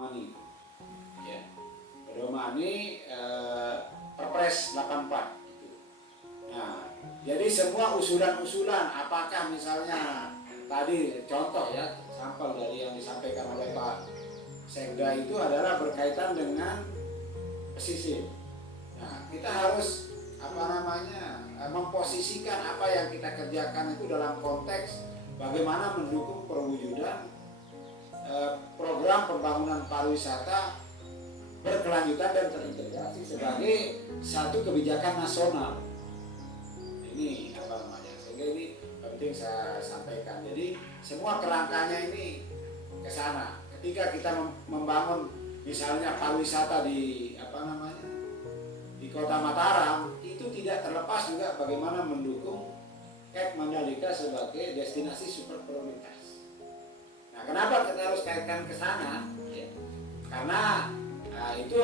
Mani, ya, pedomani Perpres 84 itu. Nah, jadi semua usulan-usulan, apakah misalnya tadi contoh ya, sampel dari yang disampaikan oleh Pak Sekda itu adalah berkaitan dengan pesisir. Nah, kita harus memposisikan apa yang kita kerjakan itu dalam konteks bagaimana mendukung perwujudan program pembangunan pariwisata berkelanjutan dan terintegrasi sebagai satu kebijakan nasional. Ini sehingga ini penting saya sampaikan. Jadi semua kerangkanya ini ke sana. Ketika kita membangun misalnya pariwisata di di Kota Mataram, itu tidak terlepas juga bagaimana mendukung Kep Mandalika sebagai destinasi super prioritas. Nah, kenapa kita harus kaitkan ke sana? Ya, karena itu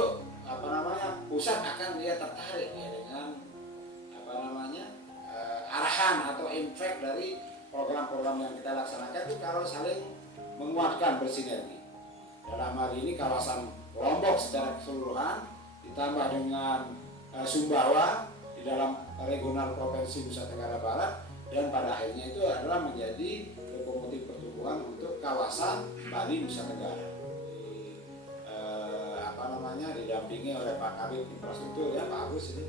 pusat akan dia tertarik ya dengan arahan atau impact dari program-program yang kita laksanakan itu kalau saling menguatkan, bersinergi. Dalam hal ini kawasan Lombok secara keseluruhan ditambah dengan Sumbawa di dalam regional provinsi Nusa Tenggara Barat, dan pada akhirnya itu adalah menjadi lokomotif pertumbuhan untuk kawasan Bali Nusa Tenggara. Didampingi oleh Pak Kabid Infrastruktur ya, Pak Agus ini.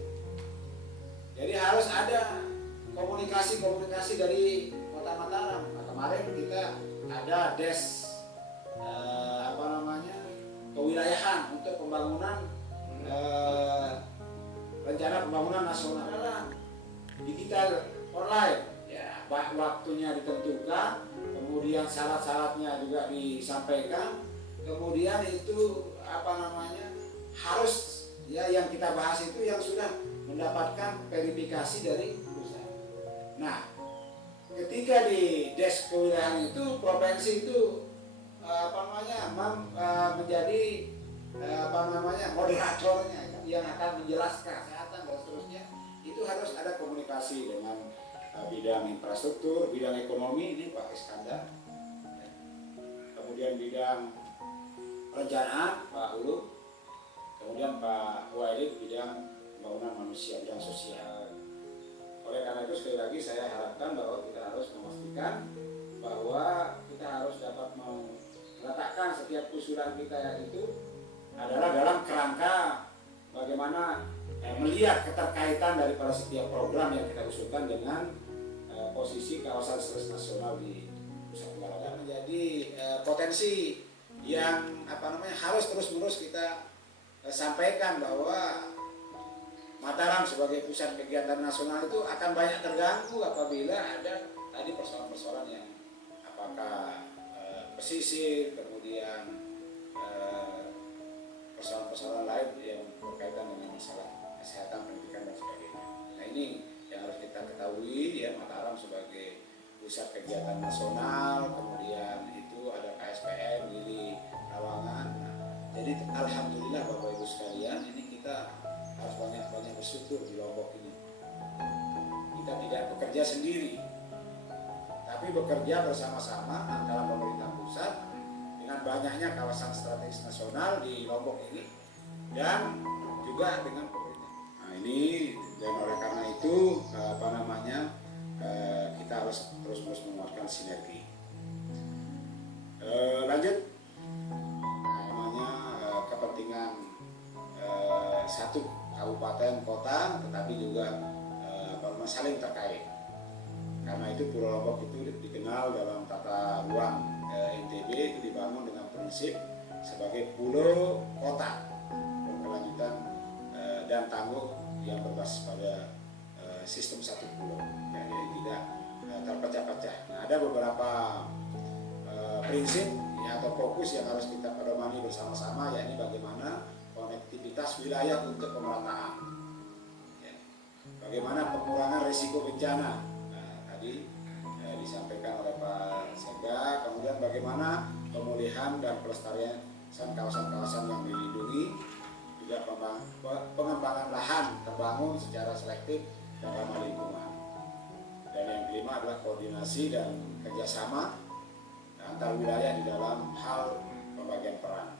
Jadi harus ada komunikasi dari Kota Mataram. Nah, kemarin kita ada des kewilayahan untuk pembangunan rencana pembangunan nasional digital online. Ya, waktunya ditentukan, kemudian syarat-syaratnya juga disampaikan, kemudian itu harus ya yang kita bahas itu yang sudah mendapatkan verifikasi dari perusahaan. Nah, ketika di des kewilayahan itu provinsi itu menjadi moderatornya yang akan menjelaskan kesehatan dan seterusnya, itu harus ada komunikasi dengan bidang infrastruktur, bidang ekonomi ini Pak Iskandar, kemudian bidang perencanaan Pak Ulu, kemudian Pak Waidid bidang pembangunan manusia, bidang sosial. Oleh karena itu sekali lagi saya harapkan bahwa kita harus memastikan bahwa kita harus dapat meletakkan setiap usulan kita itu adalah dalam kerangka bagaimana melihat keterkaitan daripada setiap program yang kita usulkan dengan posisi kawasan strategis nasional di Nusa Tenggara, dan menjadi potensi yang harus terus-menerus kita sampaikan bahwa Mataram sebagai pusat kegiatan nasional itu akan banyak terganggu apabila ada tadi persoalan-persoalan yang apakah pesisir, kemudian persoalan-persoalan lain yang berkaitan dengan masalah kesehatan, pendidikan dan sebagainya. Nah, ini yang harus kita ketahui ya, Mataram sebagai pusat kegiatan nasional, kemudian itu ada KSPM di Rawangan. Jadi alhamdulillah Bapak Ibu sekalian, ini kita harus banyak-banyak bersyukur di Lombok ini. Kita tidak bekerja sendiri, tapi bekerja bersama-sama antara pemerintah pusat dengan banyaknya kawasan strategis nasional di Lombok ini dan juga dengan pemerintah. Nah, ini dan oleh karena itu kita harus terus menguatkan sinergi. Lanjut, kepentingan satu kabupaten kota, tetapi juga saling terkait. Karena itu Pulau Lombok itu dikenal dalam tata ruang NTB itu dibangun dengan prinsip sebagai pulau kota berkelanjutan dan tangguh yang berbasis pada sistem satu pulau, jadi tidak terpecah-pecah. Nah, ada beberapa prinsip ya, atau fokus yang harus kita pedomani bersama-sama, yakni bagaimana konektivitas wilayah untuk pemerataan, ya, bagaimana pengurangan risiko bencana. Nah, tadi disampaikan oleh Pak Sekda, kemudian bagaimana pemulihan dan pelestarian kawasan-kawasan yang dilindungi, juga pengembangan lahan terbangun secara selektif dan ramah lingkungan. Dan yang kelima adalah koordinasi dan kerjasama antar wilayah di dalam hal pembagian peran.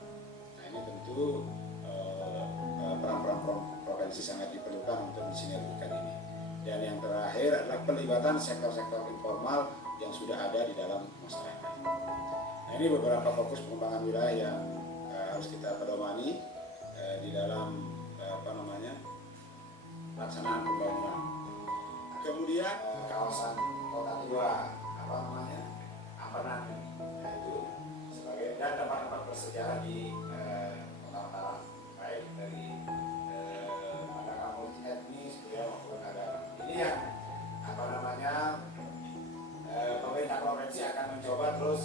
masih sangat diperlukan untuk mensinergikan ini. Dan yang terakhir adalah pelibatan sektor-sektor informal yang sudah ada di dalam masyarakat. Nah, ini beberapa fokus pengembangan wilayah yang harus kita pedomani di dalam pelaksanaan pembangunan. Kemudian kawasan kota tua Ampenan, yaitu sebagai dan tempat-tempat bersejarah di Kota Mataram, baik dari pandangan multi etnis maupun agama. Ini yang pemerintah provinsi akan mencoba terus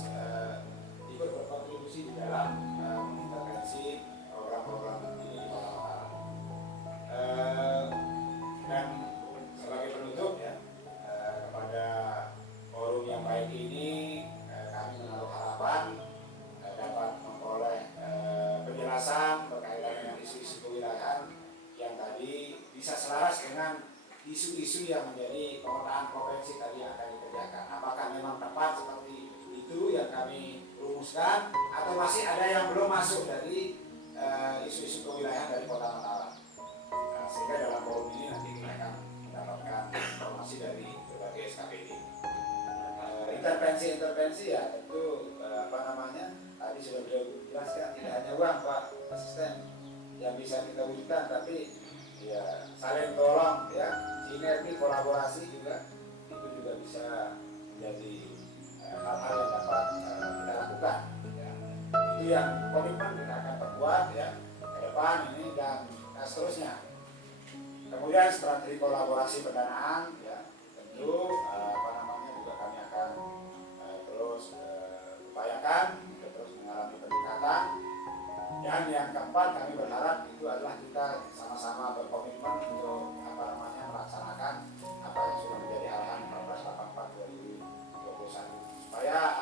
ikut berkontribusi di dalam mengintervensi program-program di Kota Mataram. Dan sebagai penutup ya, kepada forum yang baik ini kami menaruh harapan dapat memperoleh penjelasan berkaitan dengan isu-isu kewilayahan yang tadi bisa selaras dengan isu-isu yang menjadi pemetaan provinsi tadi yang akan dikerjakan. Apakah memang tepat seperti itu yang kami rumuskan atau masih ada yang belum masuk dari isu-isu kewilayahan dari Kota Mataram. Nah, sehingga dalam forum ini nanti kita akan mendapatkan informasi dari berbagai SKPD. Intervensi ya tentu tadi sudah beliau jelaskan, tidak hanya uang Pak Asisten yang bisa kita wujudkan, tapi ya saling tolong ya, sinergi kolaborasi juga itu juga bisa menjadi hal-hal yang dapat kita lakukan ya. Itu yang komitmen kita akan perkuat ya ke depan ini dan seterusnya. Kemudian strategi kolaborasi pendanaan ya tentu juga kami akan terus upayakan terus mengalami peningkatan. Dan yang keempat kami berharap itu adalah kita sama-sama berkomitmen untuk